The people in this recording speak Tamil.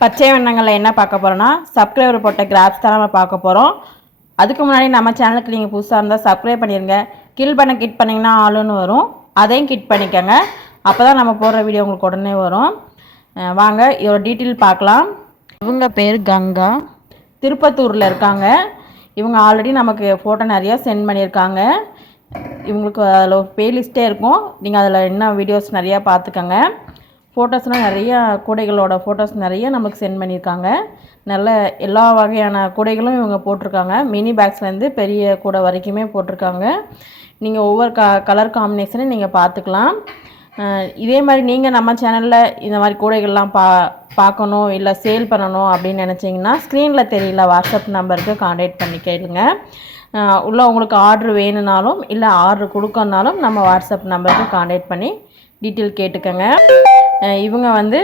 பச்சை வண்ணங்களில் என்ன பார்க்க போகிறோன்னா சப்ஸ்கிரைபர் போட்ட கிராப்ஸ் தான் நம்ம பார்க்க போகிறோம். அதுக்கு முன்னாடி நம்ம சேனலுக்கு நீங்கள் புதுசாக இருந்தால் சப்ஸ்கிரைப் பண்ணிடுங்க. கீழ் பண்ண கிளிக் பண்ணிங்கன்னா ஆளுன்னு வரும், அதையும் கிளிக் பண்ணிக்கோங்க. அப்போ தான் நம்ம போடுற வீடியோ உங்களுக்கு உடனே வரும். வாங்க இதோட டீட்டெயில் பார்க்கலாம். இவங்க பேர் கங்கா, திருப்பத்தூரில் இருக்காங்க. இவங்க ஆல்ரெடி நமக்கு ஃபோட்டோ நிறையா சென்ட் பண்ணியிருக்காங்க. இவங்களுக்கு அதில் ஒரு ப்ளேலிஸ்ட்டே இருக்கும், நீங்கள் அதில் என்ன வீடியோஸ் நிறையா பார்த்துக்கோங்க. ஃபோட்டோஸ்லாம் நிறையா கூடைகளோட ஃபோட்டோஸ் நிறைய நமக்கு சென்ட் பண்ணியிருக்காங்க. நல்ல எல்லா வகையான கூடைகளும் இவங்க போட்டிருக்காங்க. மினி பேக்ஸ்லேருந்து பெரிய கூடை வரைக்குமே போட்டிருக்காங்க. நீங்கள் ஒவ்வொரு கலர் காம்பினேஷனையும் நீங்கள் பார்த்துக்கலாம். இதே மாதிரி நீங்கள் நம்ம சேனலில் இந்த மாதிரி கூடைகள்லாம் பார்க்கணும் இல்லை சேல் பண்ணணும் அப்படின்னு நினச்சிங்கன்னா ஸ்க்ரீனில் தெரியல வாட்ஸ்அப் நம்பருக்கு கான்டாக்ட் பண்ணி கேளுங்க. உள்ள உங்களுக்கு ஆர்டர் வேணும்னாலும் இல்லை ஆர்டர் கொடுக்கணுனாலும் நம்ம வாட்ஸ்அப் நம்பருக்கு கான்டாக்ட் பண்ணி டீட்டெயில் கேட்டுக்கோங்க. இவங்க வந்து